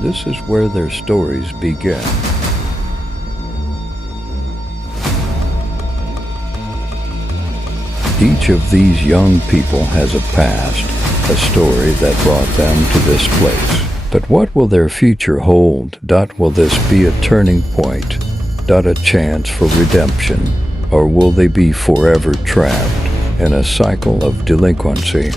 this is where their stories begin. Each of these young people has a past, a story that brought them to this place. But what will their future hold? Will this be a turning point? A chance for redemption? Or will they be forever trapped in a cycle of delinquency?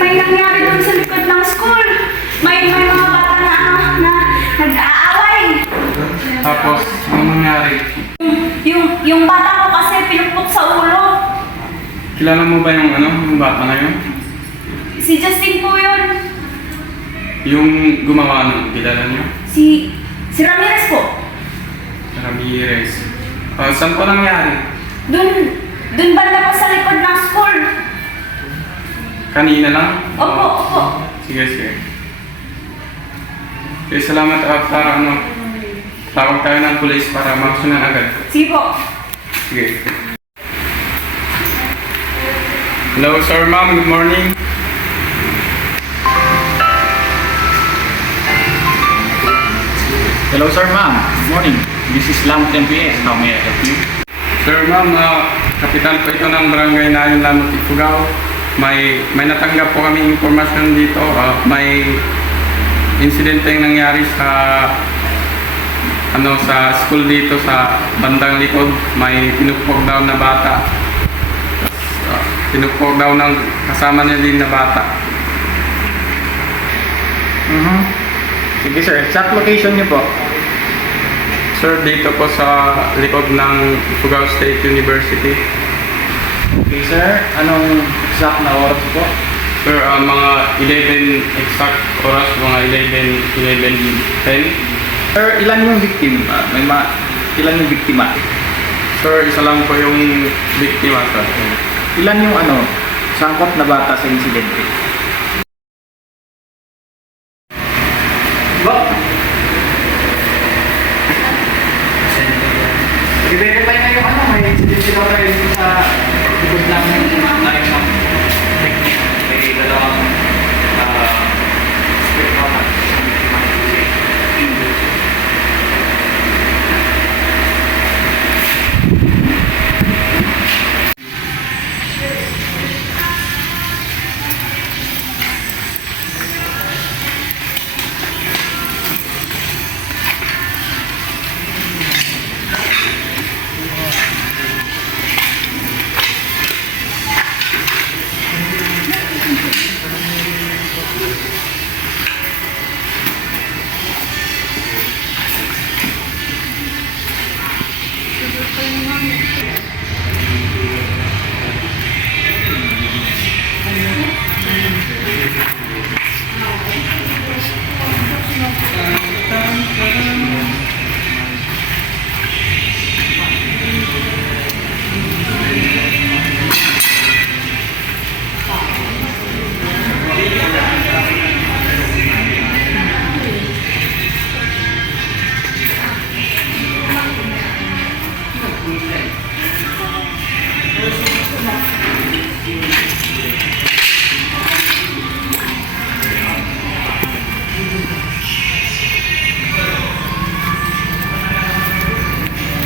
May nangyari doon sa likod ng school. May mga bata na nag-aaway. Tapos, anong nangyari? Yung bata ko kasi pinupok sa ulo. Kilala mo ba yung bata na yun? Si Justin po yun. Yung gumawa nun, kilala niyo? Si Ramirez po. Ramirez. Saan po nangyari? Doon banda po sa likod ng school. Kanina lang? Opo. Sige. Okay, salamat para tawag tayo ng pulis para makasunan agad. Sige po. Sige. Hello, sir, ma'am. Good morning. Hello sir, ma'am. Good morning. This is Lamut MPS. How may I help you? Sir, ma'am, kapitan po ito ng barangay na yung Lamut Ifugao. May natanggap po kami informasyon dito. May insidente yung nangyari sa school dito sa bandang likod. May pinupok daw na bata. Pinupok daw ng kasama niya din na bata. Sige sir, exact location niyo po. Sir, dito po sa likod ng Ifugao State University. Okay sir, anong exact na oras po? Sir, mga 11 exact oras, mga 11:10. Sir, ilan yung victim? Ilan yung biktima? Sir, isa lang po yung biktima, sir. Ilan yung sangkot na bata sa insidente? I-verify na yung may incidente daw tayo sa likod ng narin ng technique. May dalawang split contact.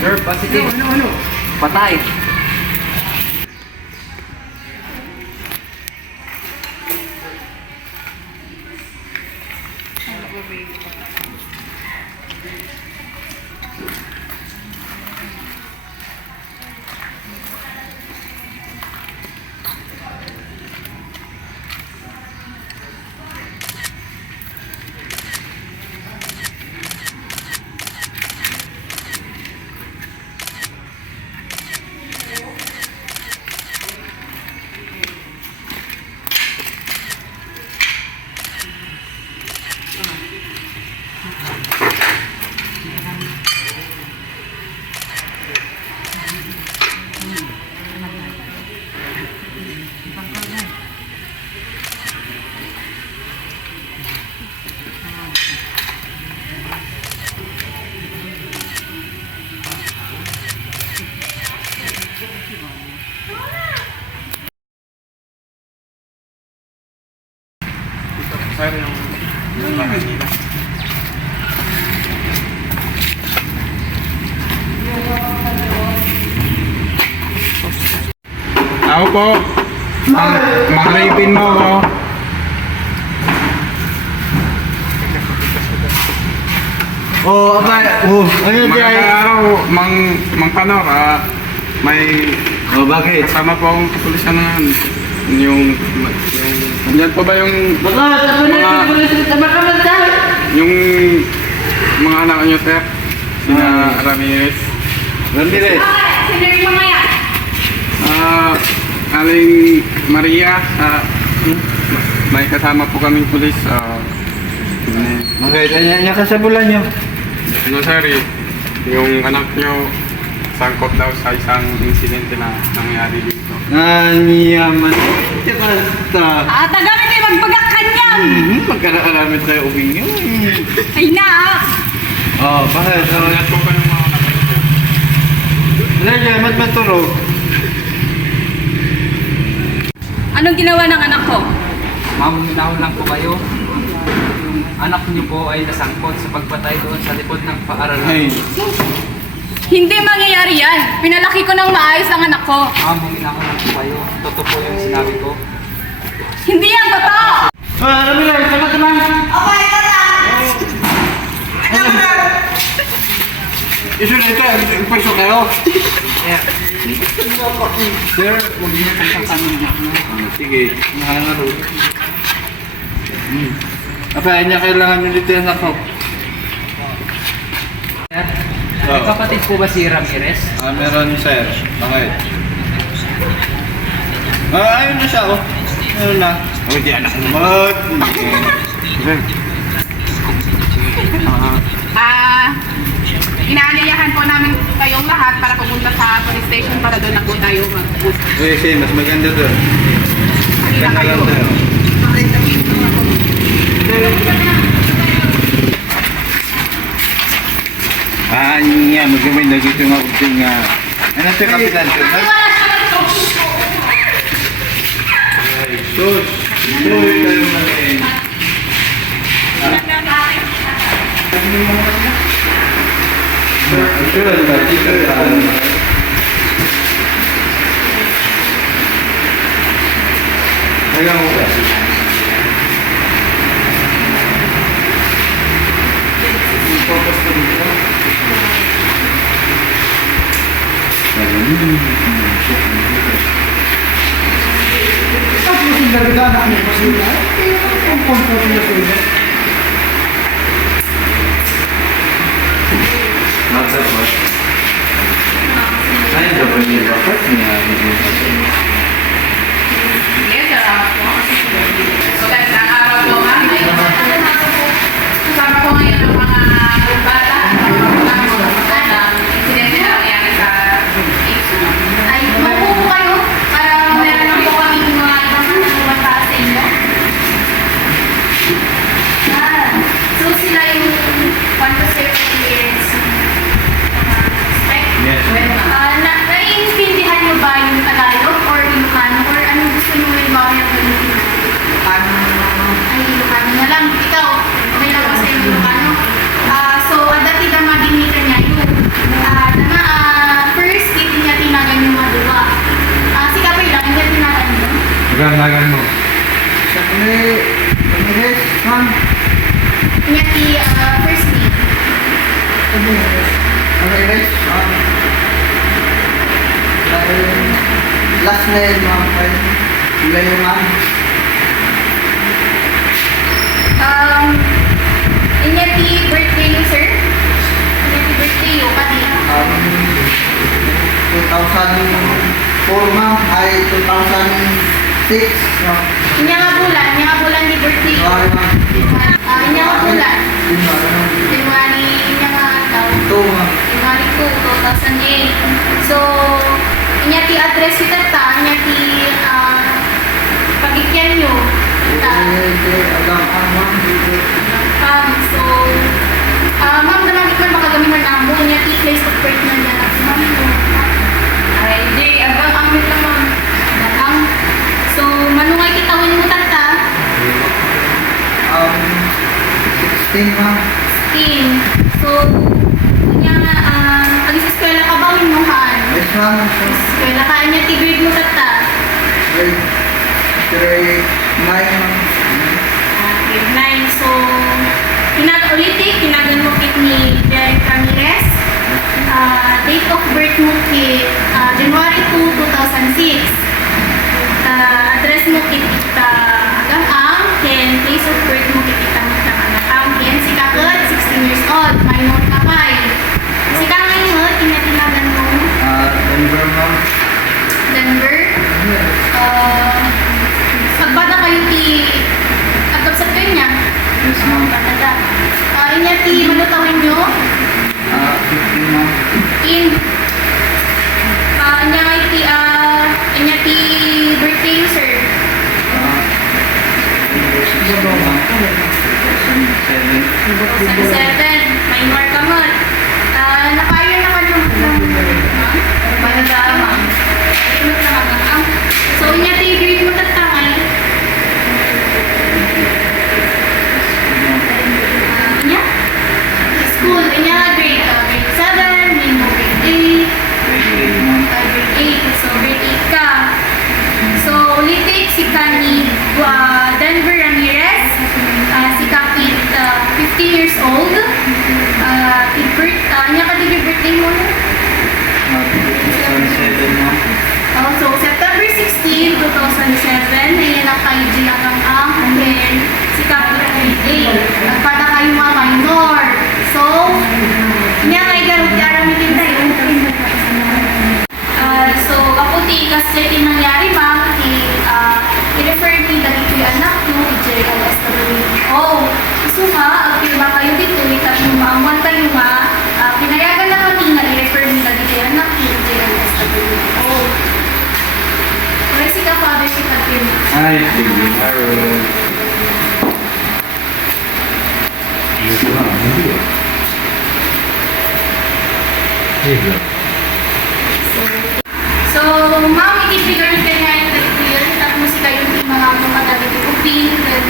Sir, positive. Ano? Patay. Sir, yung bahay nila. Ako po, mag-rapin mo ako. Oh, abay. Oh, ano Mga diyan? araw, mang Panor, may Oh, bakit? kasama po akong kapulisan na yung yan po ba yung yung mga anak niyo, sir? Sina Ramirez. Ramirez. Sino yung mga yan? Aling Maria, may kasama po kaming pulis. Bakit? Anya kasabulan niyo? Ano, sir, yung anak niyo sangkot daw sa isang insidente na nangyari dito. Yaman. Tsaka sa... Tagamit kayo magbagak kanyan! Magkararamit tayo ubing niyo. Ay na! Oh, bakit? Yan po ba yung mga anak niyo, sir? Ano diyan? Mat matulog. Anong ginawa ng anak ko? Ma'am, minahon lang po kayo. Yung anak niyo po ay nasangkot sa pagpatay doon sa likod ng paaralan. Ay. Hindi mangyayari yan. Pinalaki ko ng maayos ang anak ko. Ma'am, minahon lang po kayo. Totoo po yung sinabi ko. Hindi yan totoo! Ramirez, sama teman. Apa ito na? Isu na ito, pwesto kayo. Sir, huwag niyo kang kami niya. Sige, nakangaro. Apa, niya kailangan nyo dito yung ako. May kapatid po ba si Ramirez? Meron sir. Bakit? Ayun na siya, oh. Ayun na. Oh, di anak mo. Inaanyayahan po namin kayong lahat para pumunta sa police station para doon na po tayo mag-usap. Okay, mas maganda doon. Halina kayo. Niya, magawin na dito nga ubing nga. Ano ito, kapitan? Sus! Sus! Tayo natin. Sure, dito yan. Kaya mo ba? Focus ko dito. Yes, salamat po. So guys, ang araw po nga, kasama ko ngayon ang mga bata, insidente na nangyari sa ISU. Ay, mabuo kayo para meron lang po kami mga ibang tulungan para sa inyo. So sila yung fantasy experience. Yes. Naiintindihan mo ba yung Tagalog or Paganagan mo. Ramirez, ma'am. Inyati first name. Ramirez, ma'am. Last name, ma'am. Ilayo, ma'am. Inyati birthday niyo, sir? Inyati birthday niyo, pati. 2004, ma'am. Ay, 2006, ma'am. Inya nga bulan ni birthday niyo. January, ma'am. Inya nga bulan. January, ma'am. January, inya nga taon. Ito, ma'am. January 2, 2008. So, inyati address si tata, inyati pagikyan niyo. So, ma'am, naman ikaw makagamitan na mo, inyati place of birth na niya. Ma'am, ay, di, abang ang lang, ma'am. Abang. So, manungay kitawin mo tata. 16, ma'am. 16. So, kanya nga, alis eskwela ka ba mo, Han? Yes, ma'am. Eskwela ka, niya grade mo tata. Grade 9, ma'am. Grade 9. So, ulitin, kinagan mo kit ni Derek Ramirez. Date of birth mo kit January 2, 2006. Address mo kit agang ang Ken, place of birth mo kit ang Ken, si kakot, 16 years old, minor kamay. Si kakay mo, tinatinagan mo Denver, ma'am. Denver. Pagbada kayo agap sa kanya. Yes, ma'am. Patada. Inya ti manutawin nyo. 15, ma'am. In. Inya ti birthday nyo, sir. 7. Minor ka mo. Napayar naman yung Manada, ma'am. So, inya ti grade mo tatangay. Inya? School, inya grade 7, minimum grade 8. So, grade 8 ka. So, ulitin si Kani Denver Ramirez. Si Kapit 15 years old. Inya ka di birthday mo na? 2007, ma'am. So, September 16, 2007, ayan ang kayo dyan ang then si Kapit 8. Nagpada kayo mga minor. So, niya nga igarot-yaramitin tayo. So, kaputi, kasi yung nangyari ma'am, i-refer ni dali ko yung anak nyo, i-JLSWO. So nga, ang pirma kayo dito, ikat nyo maamuan tayo nga, pinayagan na kami nga i-refer ni dali ko yung anak nyo, i-JLSWO. Kaya si ka-father, si ka-pirma. Ay, sige. So, ma'am, ikipigay nyo kayo ngayon dali ko yun, tapos kayo yung mga dali ko, upin, then,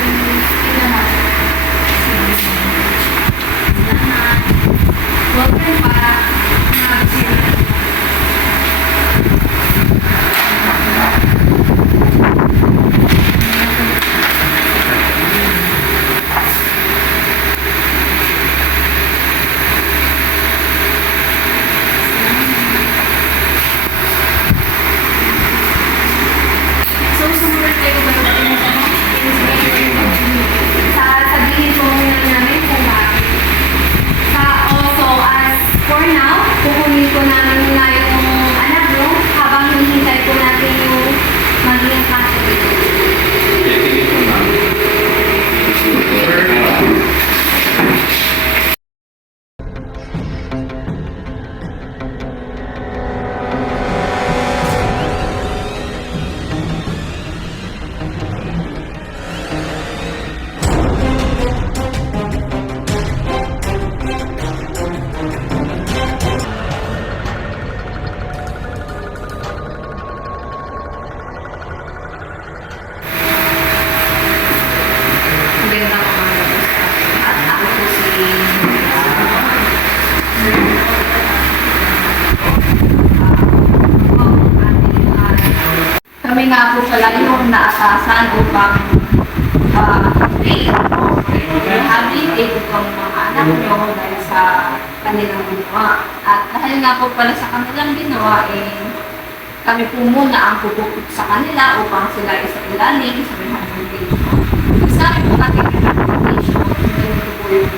naman. Welcome pa. kami nga po pala yung naatasan upang rehabilitate itong mga anak nyo dahil sa kanilang ginawa. At dahil nga po pala sa kanilang ginawa, kami po muna ang pupukot sa kanila upang sila isa ilalim sa rehabilitation. Isa rin po ating rehabilitation, ito po yung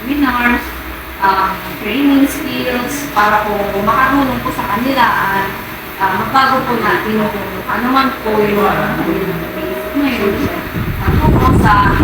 seminars, training skills, para po makatulong po sa kanila at magbago po natin kung ano man po yung basic ngayon. Ako po sa